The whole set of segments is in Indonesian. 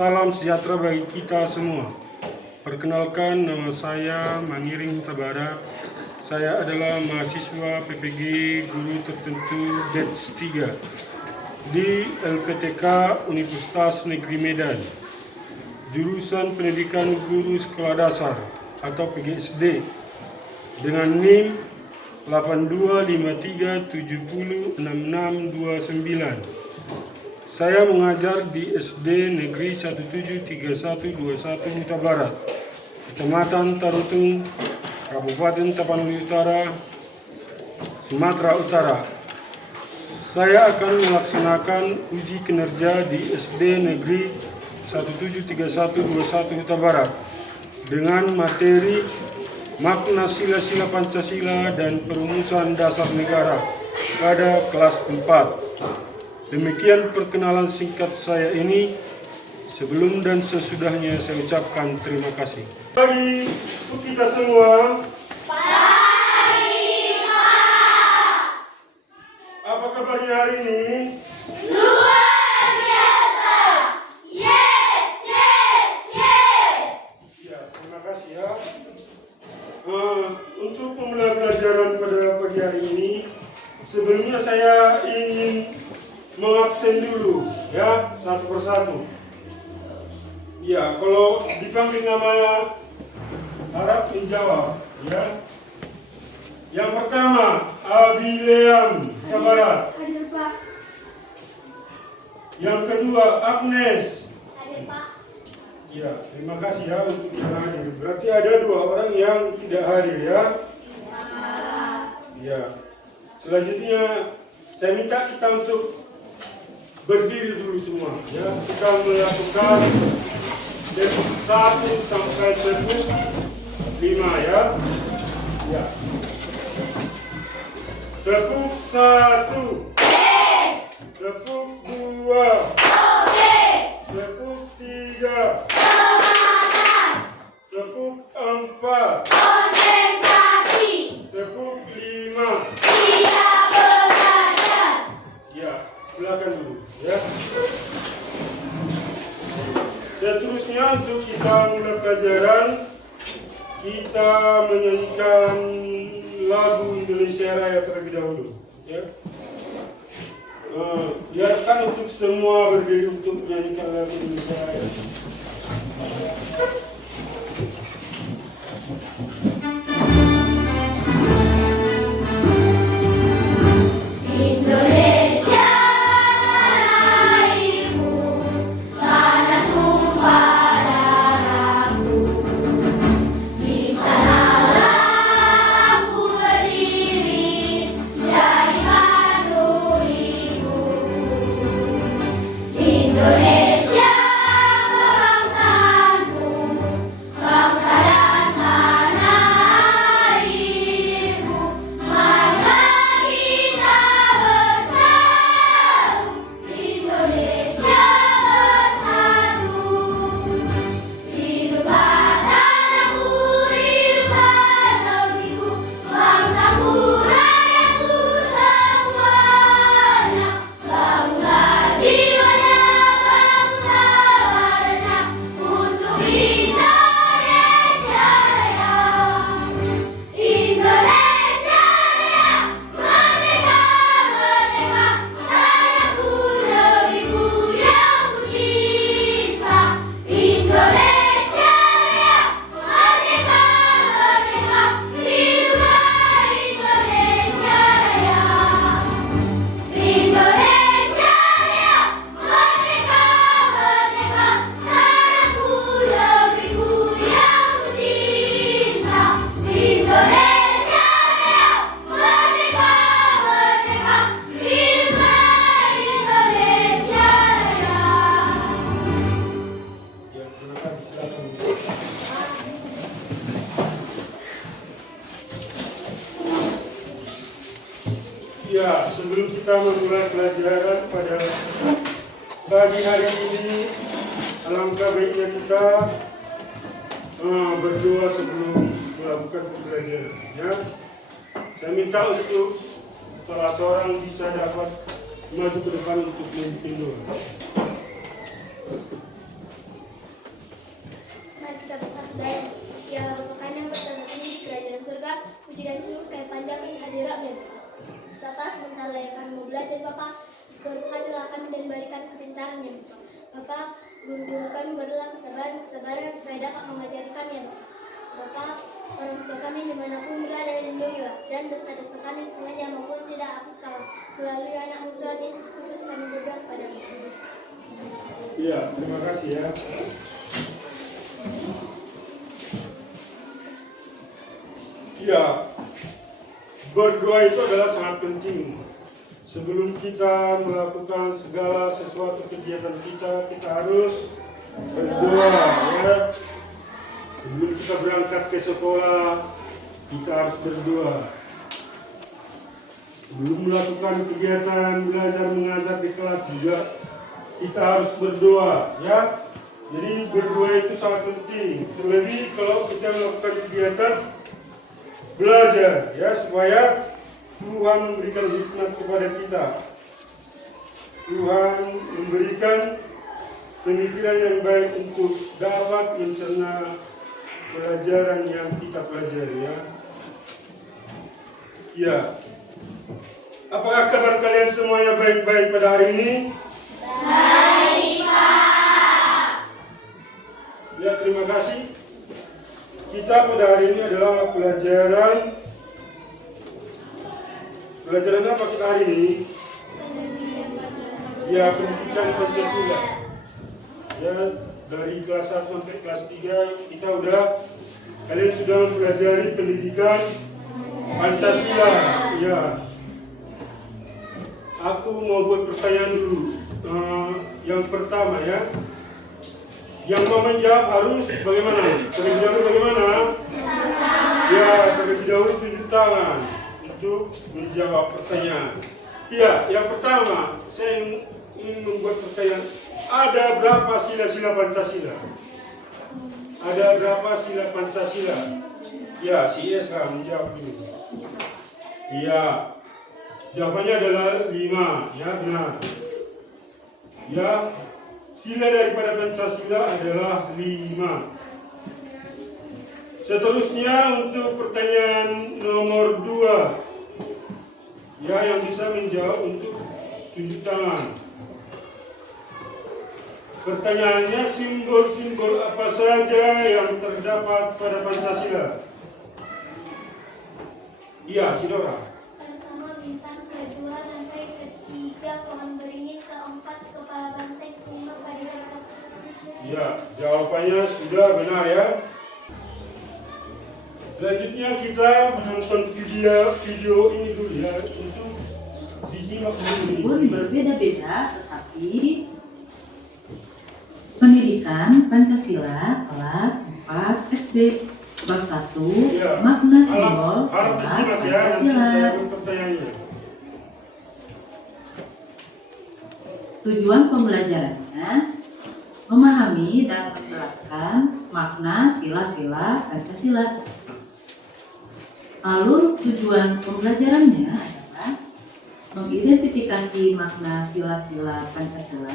Salam sejahtera bagi kita semua. Perkenalkan, nama saya Mangiring Huta Barat. Saya adalah mahasiswa PPG Guru Tertentu Batch 3 di LPTK Universitas Negeri Medan, jurusan Pendidikan Guru Sekolah Dasar atau PGSD, dengan NIM 8253706629. Saya mengajar di SD Negeri 173121 Huta Barat, Kecamatan Tarutung, Kabupaten Tapanuli Utara, Sumatera Utara. Saya akan melaksanakan uji kinerja di SD Negeri 173121 Huta Barat dengan materi makna sila-sila Pancasila dan perumusan dasar negara pada kelas 4. Demikian perkenalan singkat saya ini. Sebelum dan sesudahnya saya ucapkan terima kasih. Pagi untuk kita semua. Pagi, Pak. Apa kabarnya hari ini? Luar biasa. Yes, yes, yes. Ya, terima kasih ya. Untuk memulai pelajaran pada pagi hari ini, sebelumnya saya ingin mengabsen dulu ya, satu persatu. Ya, kalau dipanggil namanya harap menjawab ya. Yang pertama, Abileam Huta Barat. Hadir, Pak. Yang kedua, Agnes. Hadir, Pak. Ya, terima kasih ya untuk yang hadir. Berarti ada 2 orang yang tidak hadir ya. Ya. Selanjutnya saya minta kita untuk berdiri dulu semua ya. Kita melakukan dari 1 sampai 5 ya. Ya. Tepuk 1. Yes. Tepuk 2. Yes. Tepuk 3. Semangat. Tepuk 4. Konsentrasi. Tepuk 5. Siap belajar. Ya, silakan dulu ya. Seterusnya untuk kita mulai pelajaran, kita menyanyikan lagu Indonesia Raya terlebih dahulu ya. Biarkan untuk semua berdiri untuk menyanyikan lagu Indonesia Raya. Indonesia raihmu, tanah tumpah darahku. Di sanalah aku berdiri, jadi mandu ibuku. Indonesia bangsaku, bangsa dan tanah airmu. Marilah kita bersatu, Indonesia bersatu. Hiduplah tanahku, hiduplah negeriku, bangsaku, rakyatku semuanya. Bangunlah jiwanya, bangunlah badannya, untuk Indonesia Raya. Indonesia Raya, merdeka, merdeka, tanahku, negeriku yang ku cinta. Indonesia Raya, merdeka, merdeka, hiduplah Indonesia Raya. Indonesia Raya, merdeka, merdeka, tanahku, negeriku yang ku cinta. Indonesia Raya, merdeka, merdeka, hiduplah Indonesia Raya. Ya, terima kasih. Silakan. Ya, sebelum kita memulai pelajaran pada pagi hari ini, alangkah baiknya kita berdoa sebelum melakukan pembelajaran. Ya, saya minta untuk salah seorang bisa dapat maju ke depan untuk memimpin doa. kami. Bapak, guru-guru kami berilah kesabaran supaya dapat mengajari kami. Bapak, orang tua kami dimanapun berada lindungilah, dan dosa-dosa kami sengaja maupun tidak hapuskanlah. Melalui anak Tuhan Yesus Kristus kami berdoa kepadamu. Iya, terima kasih ya. Iya, berdoa itu adalah sangat penting. Sebelum kita melakukan segala sesuatu kegiatan kita harus berdoa ya. Sebelum kita berangkat ke sekolah, kita harus berdoa. Sebelum melakukan kegiatan belajar mengajar di kelas juga, kita harus berdoa ya. Jadi berdoa itu sangat penting. Terlebih kalau kita melakukan kegiatan belajar ya, supaya Tuhan memberikan hikmat kepada kita. Tuhan memberikan pemikiran yang baik untuk dapat mencerna pelajaran yang kita pelajari ya. Ya. Apakah kabar kalian semuanya baik-baik pada hari ini? Baik, Pak. Ya, terima kasih. Kita pada hari ini adalah pelajaran apa kita hari ini? Ya, pendidikan Pancasila. Ya, dari kelas 1 sampai kelas 3 kalian sudah mempelajari pendidikan Pancasila. Ya. Aku mau buat pertanyaan dulu. Yang pertama ya. Yang mau menjawab harus bagaimana? Terlebih dahulu bagaimana? Ya, terlebih dahulu tunjuk tangan untuk menjawab pertanyaan. Ya, yang pertama saya ingin membuat pertanyaan. Ada berapa sila-sila Pancasila? Ada berapa sila Pancasila? Ya, si Esra menjawab dulu. Ya, jawabannya adalah 5. Ya, benar. Ya, sila daripada Pancasila adalah 5. Seterusnya untuk pertanyaan nomor 2. Ya, yang bisa menjawab untuk tunjuk tangan. Pertanyaannya, simbol-simbol apa saja yang terdapat pada Pancasila? Iya, Sidora. Pertama bintang, kedua rantai, ketiga pohon beringin, keempat kepala banteng, kelima padilah kapas. Ya, jawabannya sudah benar ya. Selanjutnya kita menonton video ini dulu ya, untuk disimak dulu. Pun berbeda-beda, tetapi pendidikan Pancasila kelas 4 SD bab 1 Ya, makna simbol harap sila disimak ya, nanti Pancasila. saya buat pertanyaannya. Tujuan pembelajarannya memahami dan menjelaskan makna sila-sila Pancasila. Alur tujuan pembelajarannya adalah mengidentifikasi makna sila-sila Pancasila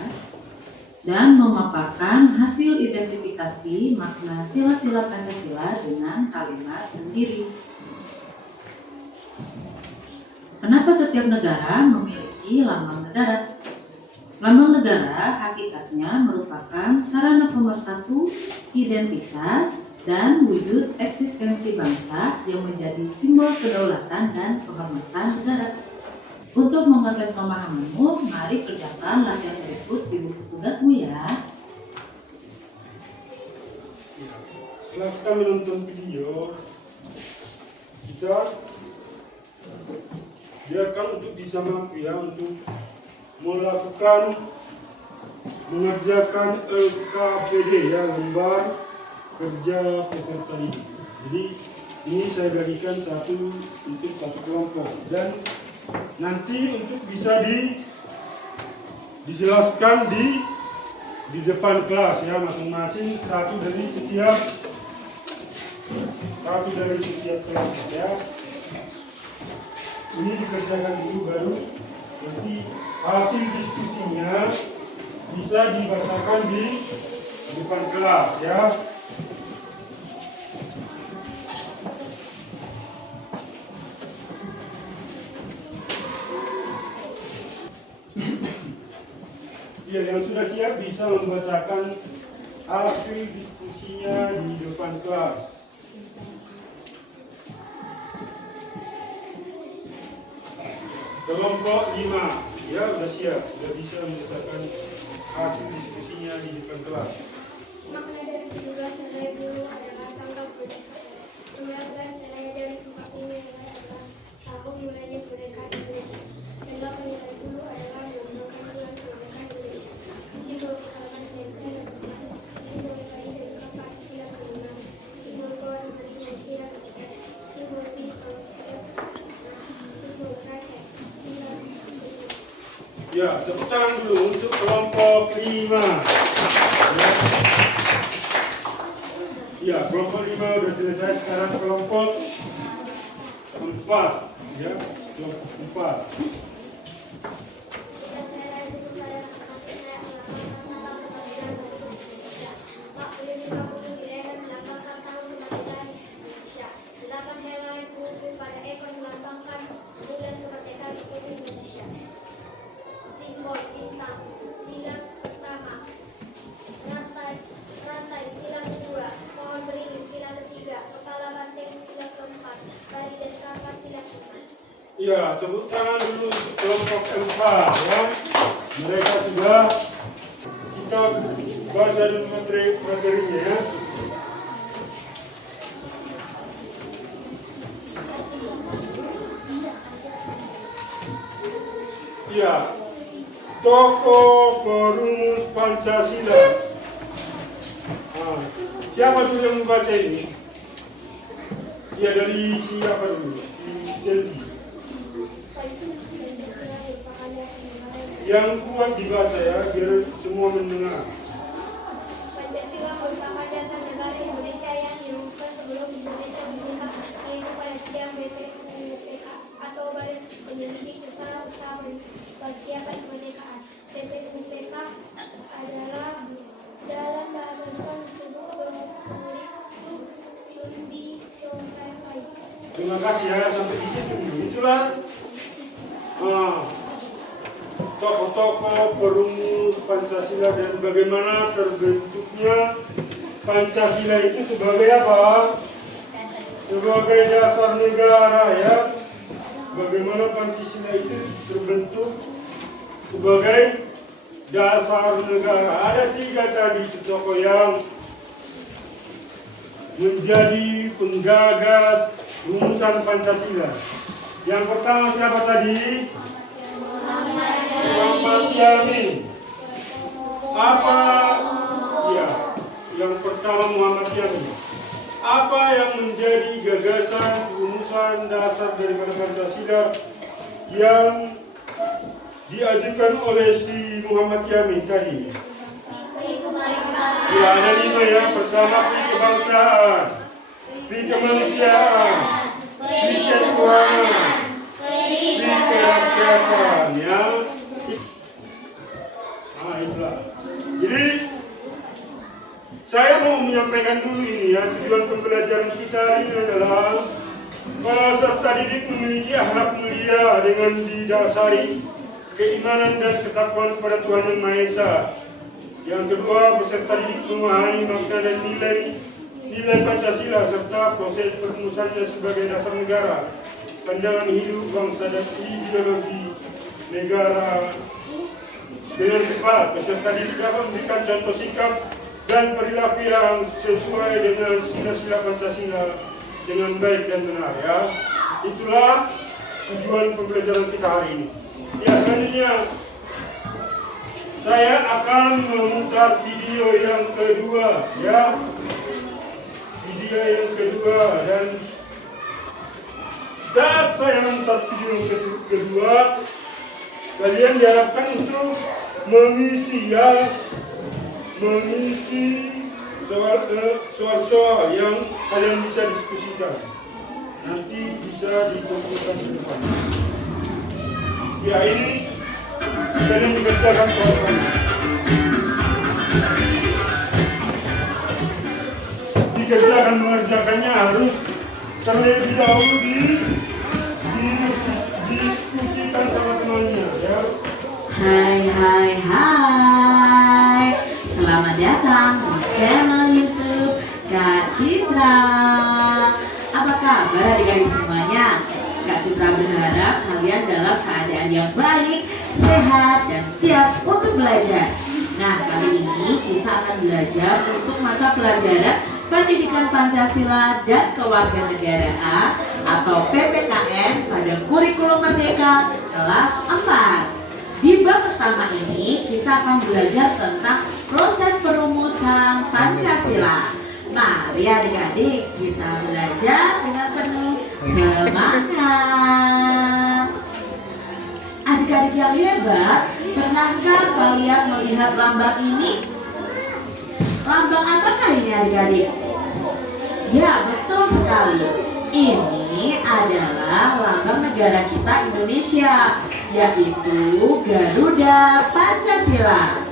dan memaparkan hasil identifikasi makna sila-sila Pancasila dengan kalimat sendiri. Kenapa setiap negara memiliki lambang negara? Lambang negara hakikatnya merupakan sarana pemersatu identitas dan wujud eksistensi bangsa yang menjadi simbol kedaulatan dan kehormatan negara. Untuk mengetes pemahamanmu, mari kerjakan latihan berikut di buku tugasmu ya. Setelah kita menonton video, kita biarkan untuk disimak ya, untuk mengerjakan LKPD ya, lembar kerja peserta didik. Jadi ini saya bagikan untuk satu kelompok, dan nanti untuk bisa dijelaskan di depan kelas ya, masing-masing satu dari setiap kelas ya. Ini dikerjakan dulu, baru nanti hasil diskusinya bisa dibacakan di depan kelas ya. Ya, yang sudah siap bisa membacakan hasil diskusinya di depan kelas. Kelompok 5, ya sudah siap, sudah bisa membacakan hasil diskusinya di depan kelas. Makna dari 17 nilai guru adalah tanggal 19 nilai dari tempat ini adalah tahun mulainya kemerdekaan Indonesia. 8 nilai guru adalah menunjukkan bulan kemerdekaan Indonesia. Simbol kehalaman pensi dan simbol kaida Pancasila kelima, simbol kawan Indonesia ketiga, simbol bis Pancasila, simbol rakyat. Ya, tepuk tangan dulu untuk kelompok 5. Ya, kelompok 5 sudah selesai. Sekarang kelompok 4. Ya, kelompok 4. Simbol bintang, sila pertama, rantai sila kedua, pohon beringin sila ketiga, kepala banteng sila keempat, tari dan kapas sila kelima. Ya, tepuk tangan dulu untuk kelompok 4. Ya. Mereka sudah kita baca dulu materinya ya. Ya, tokoh perumus Pancasila. Siapa dulu yang membaca ini? Ya, dari siapa dulu? Selvi. Yang kuat dibaca ya, biar semua mendengar. Pancasila merupakan dasar negara Indonesia yang dirumuskan sebelum Indonesia merdeka, yaitu pada sidang BPUPK atau Badan Penyelidik Usaha Persiapan Kemerdekaan. BPUPK adalah dalam bahasa Jepang disebut Chunbi Chonkai. Terima kasih ya, sampai di situ dulu. Itulah tokoh-tokoh perumus Pancasila dan bagaimana terbentuknya Pancasila itu sebagai apa? Sebagai dasar negara ya. Bagaimana Pancasila itu terbentuk sebagai dasar negara. Ada 3 tadi tokoh yang menjadi penggagas rumusan Pancasila. Yang pertama siapa tadi? Muhammad Yamin. Apa? Ya, yang pertama Muhammad Yamin. Apa yang menjadi gagasan rumusan dasar daripada Pancasila yang diajukan oleh si Muhammad Yamin tadi? Ya, ada 5 ya. Pertama, pri kebangsaan, pri kemanusiaan, pri keuangan, pri kerakyatan ya. Itulah. Jadi saya mau menyampaikan dulu ini ya, tujuan pembelajaran kita ini adalah peserta didik memiliki akhlak mulia dengan didasari keimanan dan ketakwaan kepada Tuhan Yang Maha Esa. Yang kedua, peserta didik memahami makna dan nilai Pancasila serta proses perumusannya sebagai dasar negara, pandangan hidup bangsa dan ideologi negara. Dengan cepat, peserta didik dapat memberikan contoh sikap dan perilaku yang sesuai dengan sila-sila Pancasila dengan baik dan benar ya. Itulah tujuan pembelajaran kita hari ini. Ya, selanjutnya saya akan memutar video yang kedua ya. Video yang kedua, dan saat saya memutar video yang kedua, kalian diharapkan untuk mengisi soal-soal yang kalian bisa diskusikan. Nanti bisa dikumpulkan ke depan. Ya, ini kalian dikerjakan soal-soalnya. Dikerjakan, mengerjakannya harus terlebih dahulu didiskusikan sama temannya ya. Hai hai hai. datang di channel YouTube Kak Citra. Apa kabar adik-adik semuanya? Kak Citra berharap kalian dalam keadaan yang baik, sehat, dan siap untuk belajar. Nah, kali ini kita akan belajar untuk mata pelajaran Pendidikan Pancasila dan Kewarganegaraan atau PPKN pada kurikulum Merdeka kelas 4. Di bab pertama ini kita akan belajar tentang proses perumusan Pancasila. Mari adik-adik kita belajar dengan penuh semangat. Adik-adik yang hebat, pernahkah kalian melihat lambang ini? Lambang apakah ini adik-adik? Ya, betul sekali. Ini adalah lambang negara kita Indonesia, yaitu Garuda Pancasila.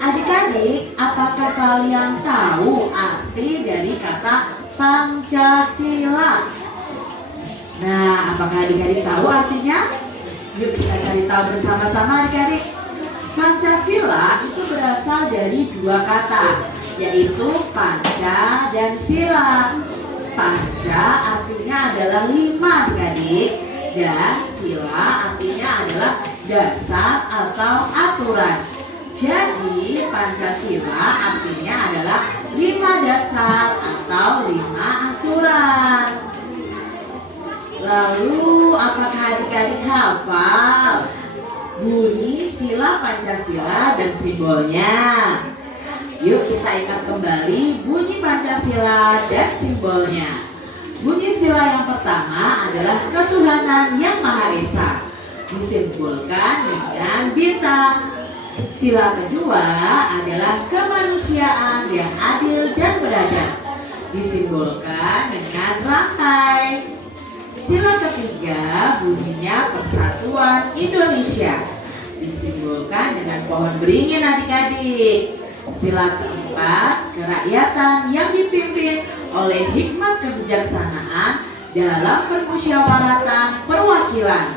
Adik-adik, apakah kalian tahu arti dari kata Pancasila? Nah, apakah adik-adik tahu artinya? Yuk kita cari tahu bersama-sama adik-adik. Pancasila itu berasal dari dua kata, yaitu panca dan sila. Panca artinya adalah 5 adik-adik, dan sila artinya adalah dasar atau aturan. Jadi Pancasila artinya adalah 5 dasar atau 5 aturan. Lalu apakah adik-adik hafal bunyi sila Pancasila dan simbolnya? Yuk kita ingat kembali bunyi Pancasila dan simbolnya. Bunyi sila yang pertama adalah ketuhanan yang Maha Esa, disimbolkan dengan bintang. Sila kedua adalah kemanusiaan yang adil dan beradab, disimbolkan dengan rantai. Sila ketiga bunyinya Persatuan Indonesia, disimbolkan dengan pohon beringin adik-adik. Sila keempat kerakyatan yang dipimpin oleh hikmat kebijaksanaan dalam permusyawaratan perwakilan,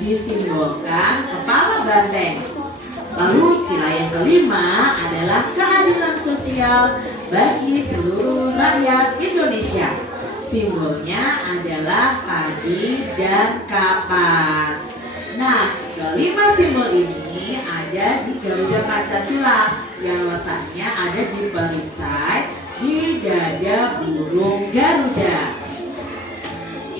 disimbolkan kepala banteng. Lalu sila yang kelima adalah keadilan sosial bagi seluruh rakyat Indonesia. Simbolnya adalah padi dan kapas. Nah, kelima simbol ini ada di Garuda Pancasila yang letaknya ada di perisai di dada burung Garuda.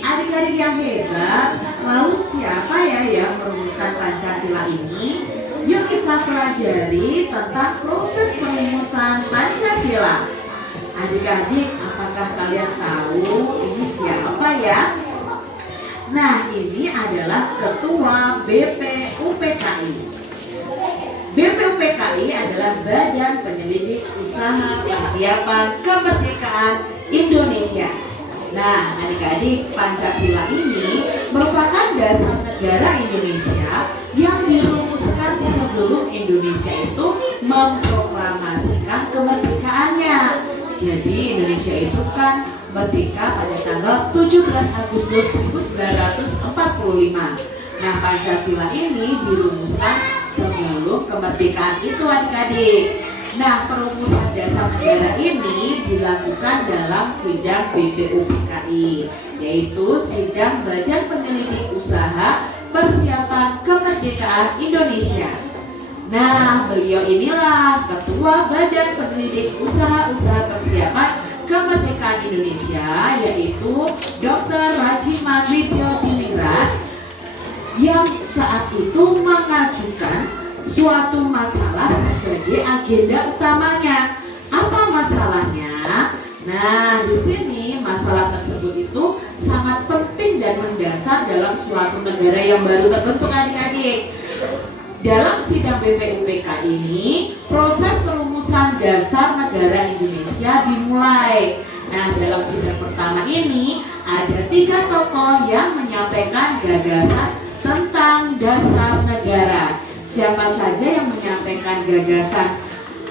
Adik-adik yang hebat, lalu siapa ya yang merumuskan Pancasila ini? Yuk kita pelajari tentang proses perumusan Pancasila. Adik-adik, apakah kalian tahu ini siapa ya? Nah, ini adalah Ketua BPUPKI. BPUPKI adalah Badan Penyelidik Usaha Persiapan Kemerdekaan Indonesia. Nah, adik-adik, Pancasila ini merupakan dasar negara Indonesia yang dirumuskan sebelum Indonesia itu memproklamasikan kemerdekaannya. Jadi Indonesia itu kan merdeka pada tanggal 17 Agustus 1945. Nah, Pancasila ini dirumuskan sebelum kemerdekaan itu adik-adik. Nah, perumusan dasar negara ini dilakukan dalam sidang BPUPKI, yaitu sidang Badan Penyelidik Usaha Persiapan Kemerdekaan Indonesia. Nah, beliau inilah Ketua Badan Penyelidik Usaha-Usaha Persiapan Kemerdekaan Indonesia, yaitu Dr. Rajiman Widyodiningrat, yang saat itu mengajukan suatu masalah sebagai agenda utamanya. Apa masalahnya? Nah, di sini masalah tersebut itu sangat penting dan mendasar dalam suatu negara yang baru terbentuk adik-adik. Dalam sidang BPUPK ini, proses perumusan dasar negara Indonesia dimulai. Nah, dalam sidang pertama ini ada 3 tokoh yang menyampaikan gagasan tentang dasar negara. Siapa saja yang menyampaikan gagasan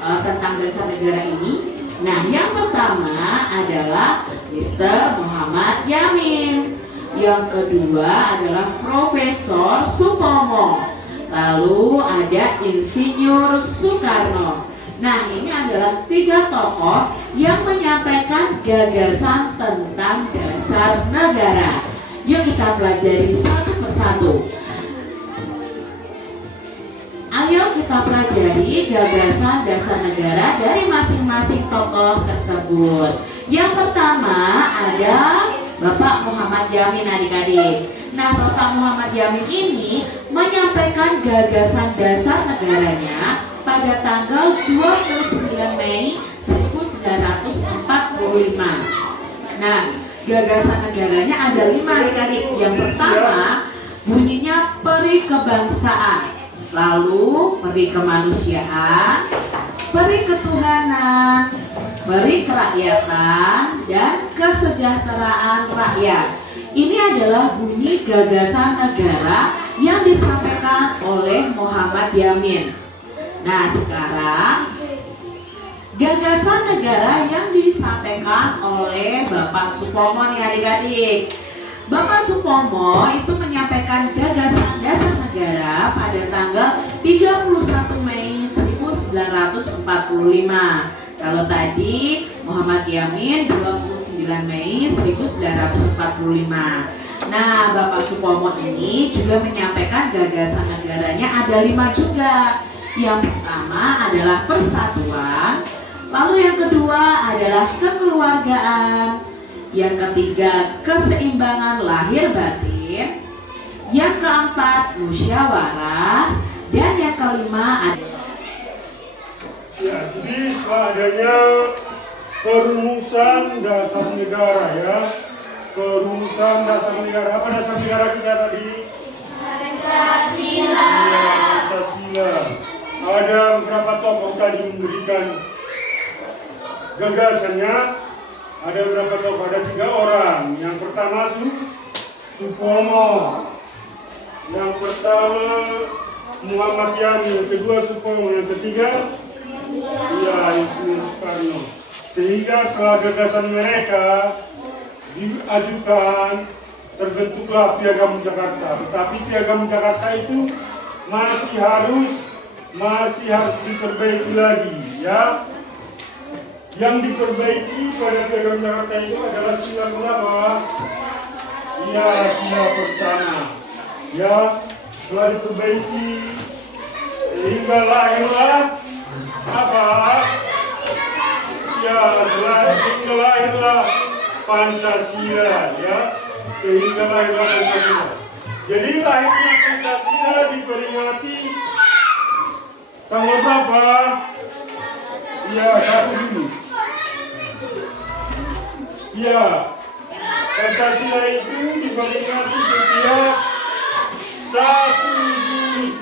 tentang dasar negara ini? Nah, yang pertama adalah Mr. Muhammad Yamin. Yang kedua adalah Profesor Supomo. Lalu ada Insinyur Soekarno. Nah, ini adalah 3 tokoh yang menyampaikan gagasan tentang dasar negara. Yuk kita pelajari satu persatu. Ayo kita pelajari gagasan dasar negara dari masing-masing tokoh tersebut. Yang pertama ada Bapak Muhammad Yamin adik-adik. Nah, Bapak Muhammad Yamin ini menyampaikan gagasan dasar negaranya pada tanggal 29 Mei 1945. Nah, gagasan negaranya ada 5 adik-adik. Yang pertama bunyinya peri kebangsaan, lalu peri kemanusiaan, peri ketuhanan, peri kerakyatan, dan kesejahteraan rakyat. Ini adalah bunyi gagasan negara yang disampaikan oleh Muhammad Yamin. Nah, sekarang gagasan negara yang disampaikan oleh Bapak Supomo nih adik-adik. Bapak Supomo itu menyampaikan gagasan dasar negara pada tanggal 31 Mei 1945. Kalau tadi Muhammad Yamin 29 Mei 1945. Nah, Bapak Supomo ini juga menyampaikan gagasan negaranya ada 5 juga. Yang pertama adalah persatuan, lalu yang kedua adalah kekeluargaan, yang ketiga keseimbangan lahir batin, yang keempat musyawarah, dan yang kelima adalah Ya, jadi setelah adanya perumusan dasar negara ya, perumusan dasar negara, apa dasar negara kita tadi? Pancasila. Ya, Pancasila. Ada beberapa tokoh tadi memberikan gagasannya. Ada beberapa tokoh, ada 3 orang. Yang pertama Supomo, yang pertama Muhammad Yamin, yang kedua Supomo, yang ketiga Insinyur Soekarno. Sehingga setelah gagasan mereka diajukan, terbentuklah Piagam Jakarta. Tetapi Piagam Jakarta itu masih harus diperbaiki lagi ya. Yang diperbaiki pada Piagam Jakarta itu adalah sila berapa? Ya, sila pertama. Ya, setelah diperbaiki sehingga lahirlah apa? Ya, sehingga lahirlah Pancasila ya. Sehingga lahirlah Pancasila. Jadi lahirnya Pancasila diperingati tanggal berapa? Ya, 1 Juni. Ya, Pancasila itu diperingati setiap 1 Juni.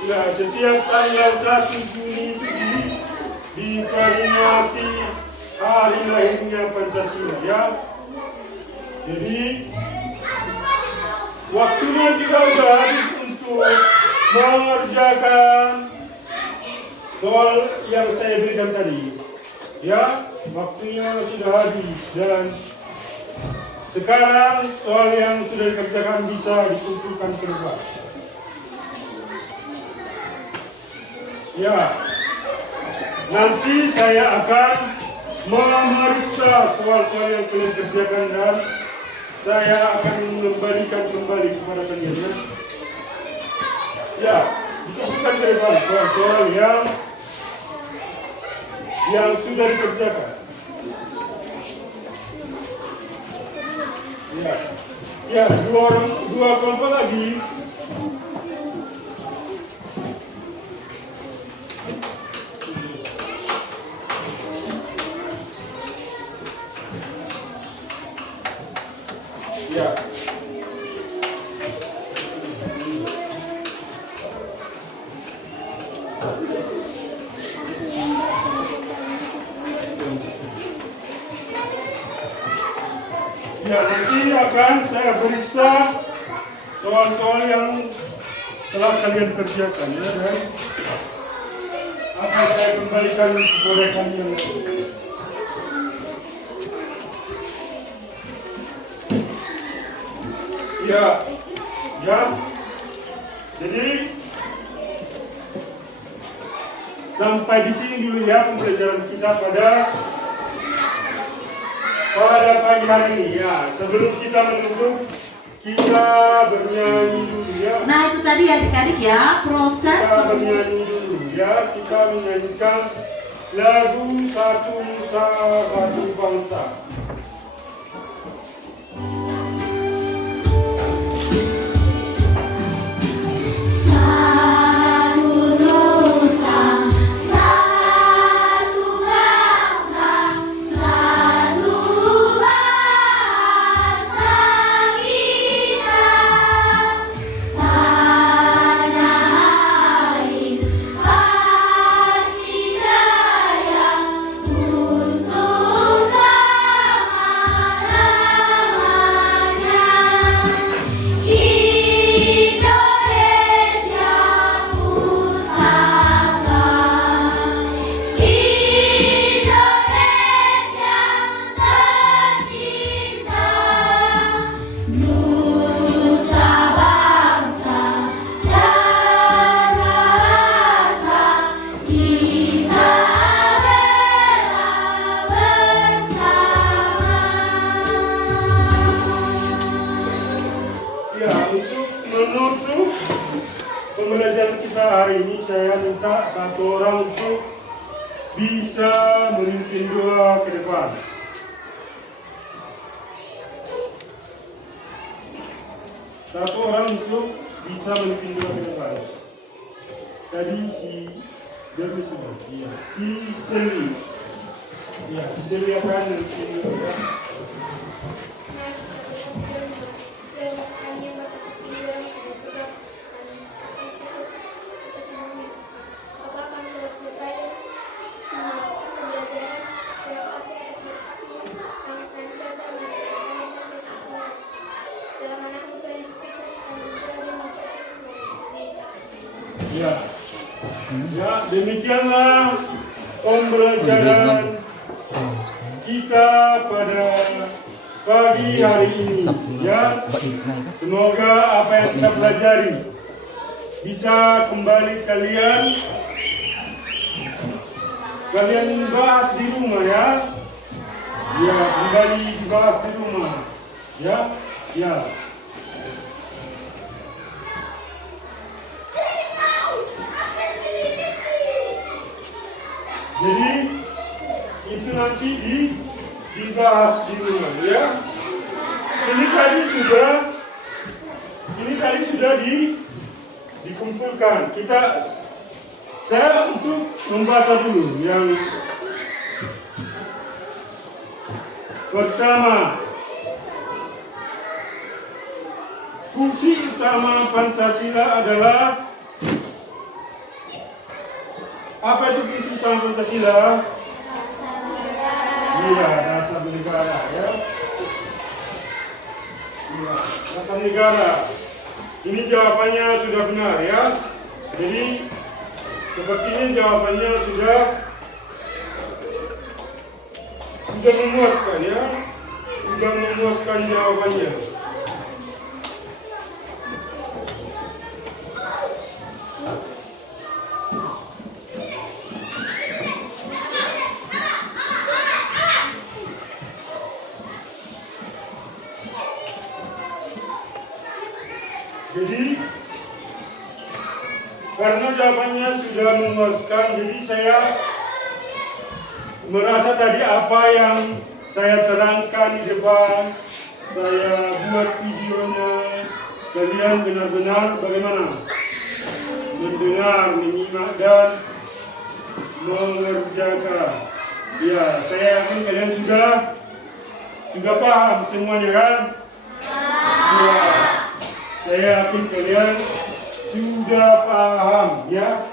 Ya, setiap tanggal 1 Juni itu diperingati hari lahirnya Pancasila ya. Jadi waktunya juga sudah habis untuk mengerjakan soal yang saya berikan tadi. Ya, waktunya sudah habis dan sekarang soal yang sudah dikerjakan bisa dikumpulkan ke depan. Ya, nanti saya akan memeriksa soal-soal yang kalian kerjakan dan saya akan mengembalikan kembali kepada kalian. Ya, dikumpulkan ke depan soal-soal yang sudah dikerjakan. Ya, dua kelompok lagi. Ya. Ya, nanti akan saya periksa soal-soal yang telah kalian kerjakan ya, dan akan saya kembalikan kepada kalian. Ya, jadi Sampai di sini dulu ya pembelajaran kita pada pagi hari ini ya. Sebelum kita menutup, kita bernyanyi dulu ya. Nah itu tadi adik-adik ya proses Kita bernyanyi dulu ya. Kita menyanyikan lagu Satu Nusa Satu Bangsa. Menutup pembelajaran kita hari ini, saya minta satu orang untuk bisa memimpin doa ke depan. Satu orang untuk bisa memimpin doa ke depan. Tadi si Dewi sudah, iya. Si Celi, ya si Celi akan memimpin doa. Ya, ya demikianlah pembelajaran kita pada pagi hari ini. Ya, semoga apa yang kita pelajari bisa kembali kalian bahas di rumah ya. Ya, kembali dibahas di rumah. Ya, ya. Jadi itu nanti dibahas di rumah ya. Ini tadi sudah dikumpulkan. Saya untuk membaca dulu yang pertama. Fungsi utama Pancasila adalah apa itu fungsi utama Pancasila? Iya, dasar negara ya. Iya, dasar negara. Ini jawabannya sudah benar ya. Jadi sepertinya jawabannya sudah memuaskan ya. Sudah memuaskan jawabannya. Jadi karena jawabannya sudah memuaskan, jadi saya merasa tadi apa yang saya terangkan di depan, saya buat videonya, kalian benar-benar bagaimana mendengar, menyimak dan mengerjakan. Ya, saya yakin kalian sudah paham semuanya kan? Ya. Saya yakin kalian sudah paham ya.